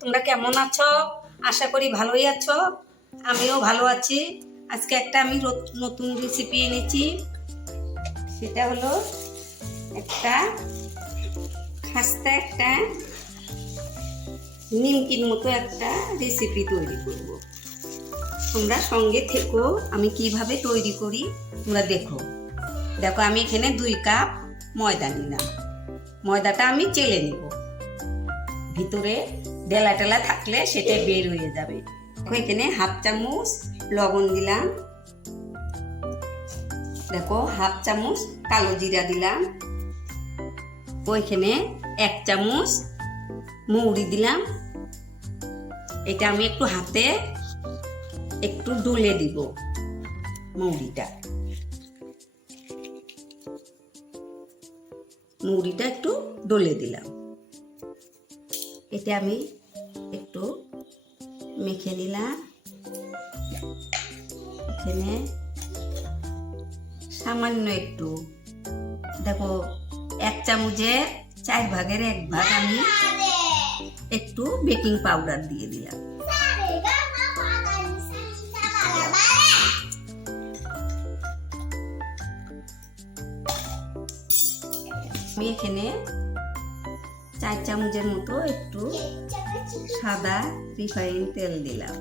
তোমরা কেমন আছো? আশা করি ভালোই আছো। আমিও ভালো আছি। আজকে একটা আমি নতুন রেসিপি এনেছি। সেটা হলো একটা খাস্তা, একটা নিমকির মতো একটা রেসিপি তৈরি করব। তোমরা সঙ্গে থেকো, আমি কীভাবে তৈরি করি তোমরা দেখো। দেখো, আমি এখানে দুই কাপ ময়দা নিলাম। ময়দাটা আমি চেলে নিব। ভিতরে ডেলা টেলা থাকলে সেটা বের হয়ে যাবে। এখানে হাফ চামচ লবণ দিলাম। দেখো, হাফ চামচ কালো জিরা দিলাম। ওইখানে এক চামচ মৌরি দিলাম। এটা আমি একটু হাতে একটু ডলে দিব মৌরিটা। মুড়িটা একটু ডলে দিলাম। এটা আমি মেখে নিলাম এখানে সামান্য একটু, দেখো, এক চামচে চার ভাগের এক ভাগ আমি একটু বেকিং পাউডার দিয়ে দিলাম। আমি এখানে চার চামচের মতো একটু সাদা রিফাইন তেল দিলাম।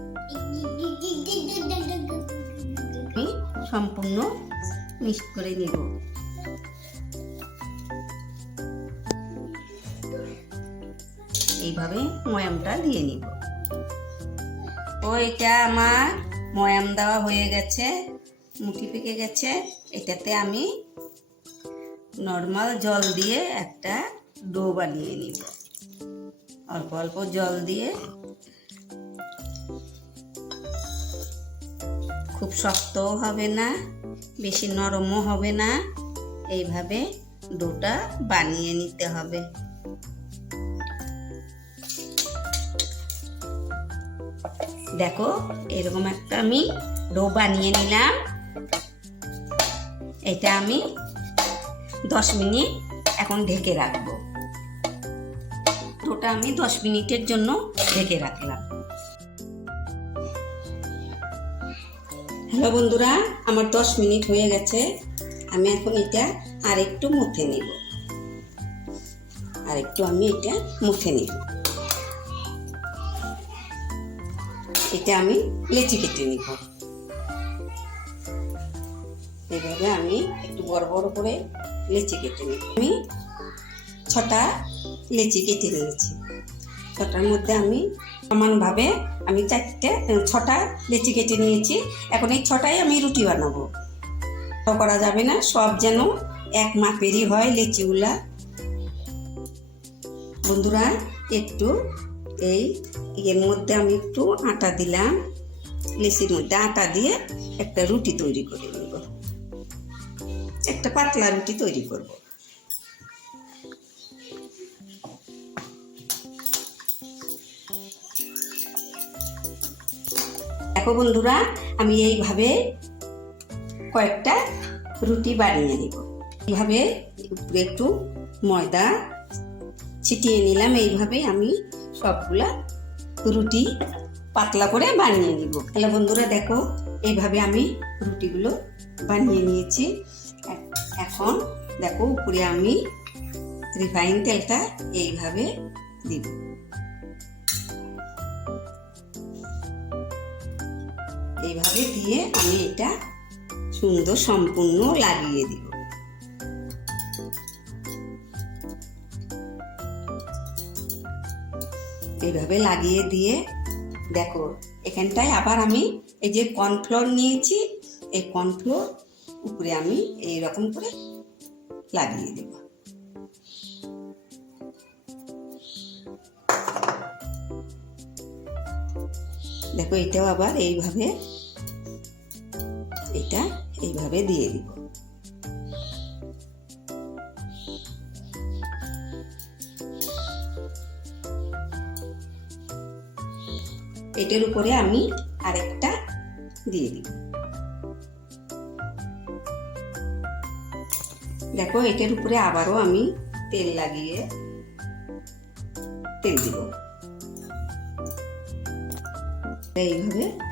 আমি সম্পূর্ণ মিক্স করে নিব। এইভাবে ময়ামটা দিয়ে নিব। ও, এটা আমার ময়াম দেওয়া হয়ে গেছে মুঠি পেকে গেছে। এটাতে আমি নর্মাল জল দিয়ে একটা ডো বানিয়ে নিব। অল্প অল্প জল দিয়ে খুব শক্তও হবে না, বেশি নরমও হবে না। এইভাবে ডোটা বানিয়ে নিতে হবে। দেখো, এরকম একটা আমি ডো বানিয়ে নিলাম। এটা আমি দশ মিনিট এখন ঢেকে রাখব। ডোটা আমি দশ মিনিটের জন্য ঢেকে রাখলাম। হ্যালো বন্ধুরা, আমার দশ মিনিট হয়ে গেছে। আমি এখন এটা আর একটু মুথে নিব। আর একটু আমি এটা মুথে নিব। এটা আমি লেচি কেটে নিব। এভাবে আমি একটু বড় বড় করে লেচি কেটে নিব। আমি ছটা লেচি কেটে নিয়েছি ছটার মধ্যে আমি সমানভাবে আমি চারটে ছটা লেচি কেটে নিয়েছি। এখন এই ছটাই আমি রুটি বানাবো। করা যাবে না, সব যেন এক মাপেরই হয় লেচিগুলা। বন্ধুরা, একটু এই এর মধ্যে আমি একটু আটা দিলাম। লেচির মধ্যে আটা দিয়ে একটা রুটি তৈরি করে নেব। একটা পাতলা রুটি তৈরি করব। দেখো বন্ধুরা, আমি এইভাবে কয়েকটা রুটি বানিয়ে নিব। এইভাবে একটু ময়দা ছিটিয়ে নিলাম, এইভাবে আমি সবগুলা রুটি পাতলা করে বানিয়ে নিব। তাহলে বন্ধুরা দেখো, এইভাবে আমি রুটিগুলো বানিয়ে নিয়েছি। এখন দেখো, উপরে আমি রিফাইন তেলটা এইভাবে দিব। এইভাবে দিয়ে আমি এটা সুন্দর সম্পূর্ণ লাগিয়ে দিব। এইভাবে লাগিয়ে দিয়ে দেখো, এখানটায় আবার আমি এই যে কর্নফ্লোর নিয়েছি, এই কর্নফ্লোর উপরে আমি এই রকম করে লাগিয়ে দেব। দেখো, এটাও আবার এইভাবে এটা এইভাবে দিয়ে দিব। এটার উপরে আমি আরেকটা দিয়ে দিব। দেখো, এটার উপরে আবারও আমি তেল লাগিয়ে তেল দিব। এইভাবে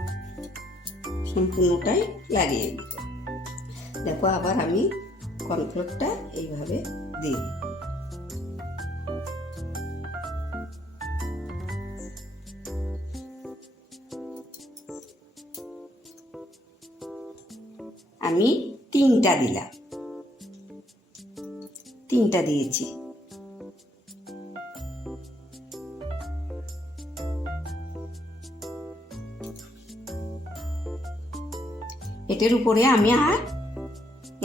সম্পূর্ণটাই লাগিয়ে দিব দেখো আবার আমি কর্নফ্লোরটা এইভাবে দিই। আমি তিনটা দিলাম। তিনটা দিয়েছি। এটার উপরে আমি আর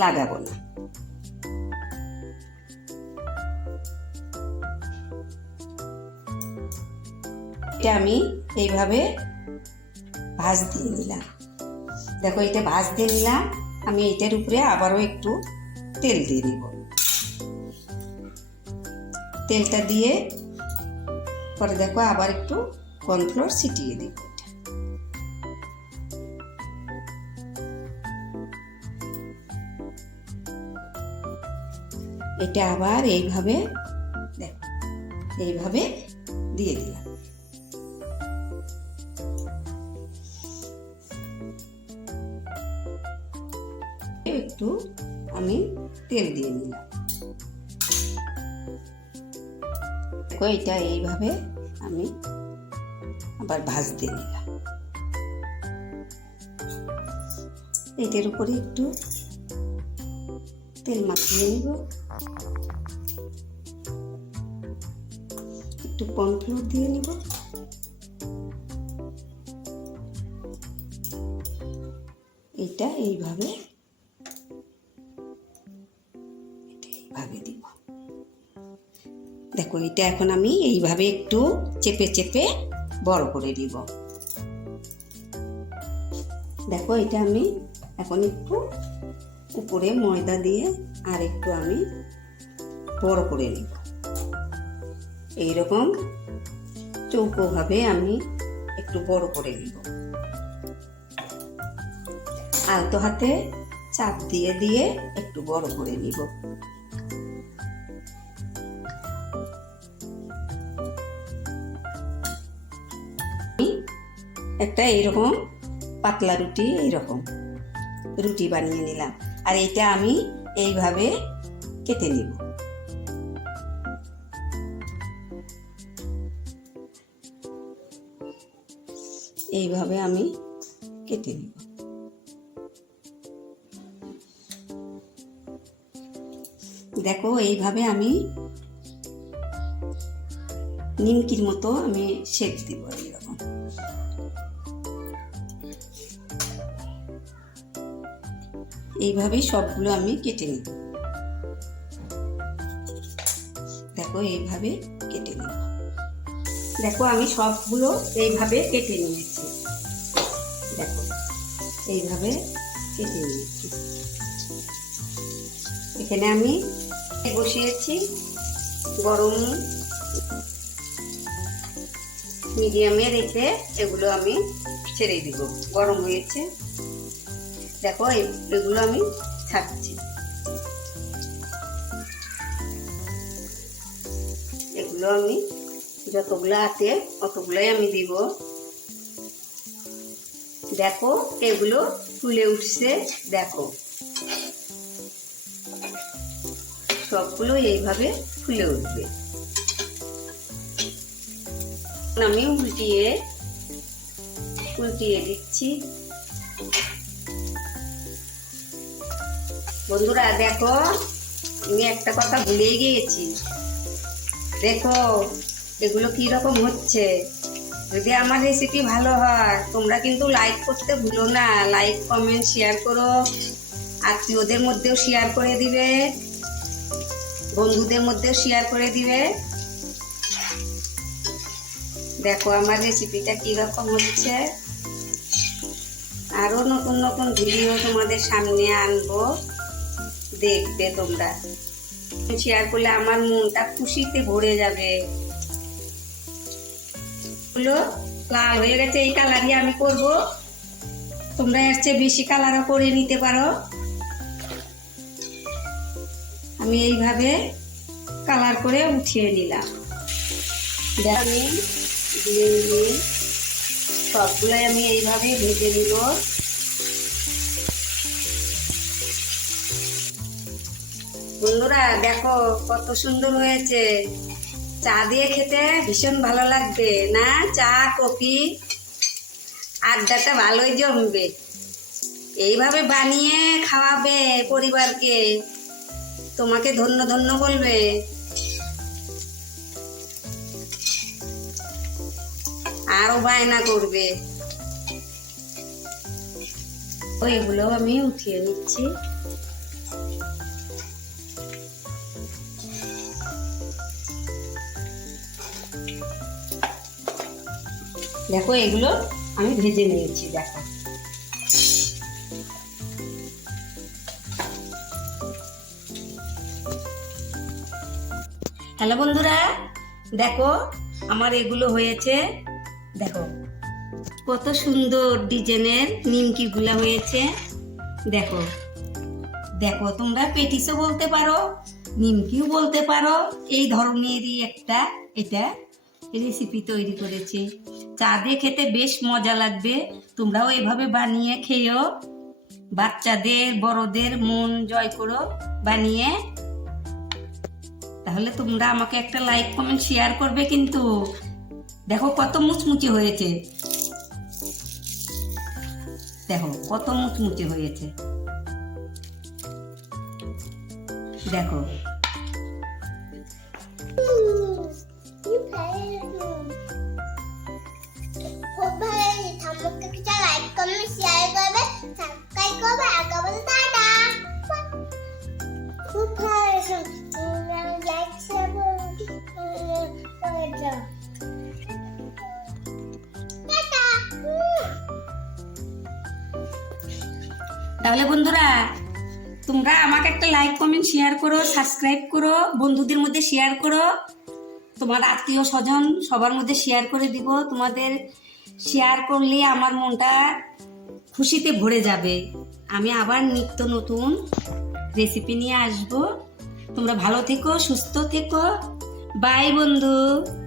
লাগাবো না। এটা আমি এইভাবে ভাজ দিয়ে নিলাম। দেখো এটা ভাজ দিয়ে নিলাম। আমি এটার উপরে আবারও একটু তেল দিয়ে নিব তেলটা দিয়ে পরে দেখো, আবার একটু কর্নফ্লোর ছিটিয়ে দিব। এটা আবার এইভাবে এইভাবে দিয়ে দিলাম। একটু আমি তেল দিয়ে নিলাম দেখো, এটা এইভাবে আমি আবার ভাজতে নিলাম এটার উপরে একটু তেল মাখিয়ে নিব একটু কর্নফ্লোর দিয়ে নিব এটা এইভাবে এইভাবে দিব দেখো এটা এখন আমি এইভাবে একটু চেপে চেপে বড় করে দিব দেখো এটা আমি এখন একটু উপরে ময়দা দিয়ে আর একটু আমি বড় করে নিব। এইরকম চৌকোভাবে আমি একটু বড় করে নিব। আলতো হাতে চাপ দিয়ে দিয়ে একটু বড় করে নিব। একটা এইরকম পাতলা রুটি এইরকম। রুটি বানিয়ে নিলাম। আর এটা আমি এইভাবে কেটে নিব। এইভাবে আমি কেটে নিব। দেখো, এইভাবে আমি নিমকির মতো আমি শেপ দিব। এইভাবেই সবগুলো আমি কেটে নিব। দেখো, এইভাবে কেটে নিব। দেখো, আমি সবগুলো এইভাবে কেটে নিয়েছি। দেখো, এইভাবে কেটে নিয়েছি। এখানে আমি বসিয়েছি গরম মিডিয়ামে রেখে এগুলো আমি ছেড়ে দিব। গরম হয়েছে। দেখো এগুলো আমি ছাড়ছি। এগুলো আমি যতগুলো আছে, অতগুলোই আমি দিব। দেখো, এগুলো ফুলে উঠছে, দেখো। সবগুলো এইভাবে ফুলে উঠবে। আমি উল্টিয়ে উল্টিয়ে দিচ্ছি। বন্ধুরা, দেখো, আমি একটা কথা ভুলেই গিয়েছি। দেখো, এগুলো কি রকম হচ্ছে? যদি আমার রেসিপি ভালো হয়, তোমরা কিন্তু লাইক করতে ভুলো না। লাইক কমেন্ট শেয়ার করো। আত্মীয়দের মধ্যেও শেয়ার করে দিবে। বন্ধুদের মধ্যেও শেয়ার করে দিবে। দেখো, আমার রেসিপিটা কীরকম হচ্ছে। আরও নতুন নতুন ভিডিও তোমাদের সামনে আনব। দেখবে তোমরা। শেয়ার করলে আমার মনটা খুশিতে ভরে যাবে। হলো লাল হয়ে গেছে এই কালারই আমি করব। তোমরা এর চেয়ে বেশি কালারও করে নিতে পারো। আমি এইভাবে কালার করে উঠিয়ে নিলাম। আমি নিয়ে সবগুলোই আমি এইভাবে ভেজে নিব। বন্ধুরা, দেখো কত সুন্দর হয়েছে। চা দিয়ে খেতে ভীষণ ভালো লাগবে, না? চা, কফি, আড্ডাটা ভালোই জমবে। এইভাবে বানিয়ে খাওয়াবে পরিবারকে। তোমাকে ধন্য ধন্য বলবে। আরও বায়না করবে। ওইগুলো আমি উঠিয়ে নিচ্ছি। দেখো, এগুলো আমি ভেজে নিয়েছি, দেখো। হ্যালো বন্ধুরা, দেখো, আমার এগুলো হয়েছে, দেখো, কত সুন্দর ডিজাইনের নিমকিগুলা হয়েছে, দেখো। দেখো, তোমরা পেটিসও বলতে পারো, নিমকিও বলতে পারো, এই ধরনেরই একটা এটা রেসিপি তৈরি করেছি। চা দিয়ে খেতে বেশ মজা লাগবে। তোমরাও এভাবে বানিয়ে খেয়েও। বাচ্চাদের, বড়দের মন জয় করো, বানিয়ে। তাহলে তোমরা আমাকে একটা লাইক কমেন্ট শেয়ার করবে কিন্তু। দেখো কত মুচমুচে হয়েছে। দেখো কত মুচমুচে হয়েছে। দেখো। তোমরা আমাকে একটা লাইক কমেন্ট শেয়ার করো সাবস্ক্রাইব করো, বন্ধুদের মধ্যে শেয়ার করো। তোমার আত্মীয় স্বজন সবার মধ্যে শেয়ার করে দিব। তোমাদের শেয়ার করলে আমার মনটা খুশিতে ভরে যাবে। আমি আবার নিত্য নতুন রেসিপি নিয়ে আসব। তোমরা ভালো থেকো, সুস্থ থেকো। বাই বন্ধু।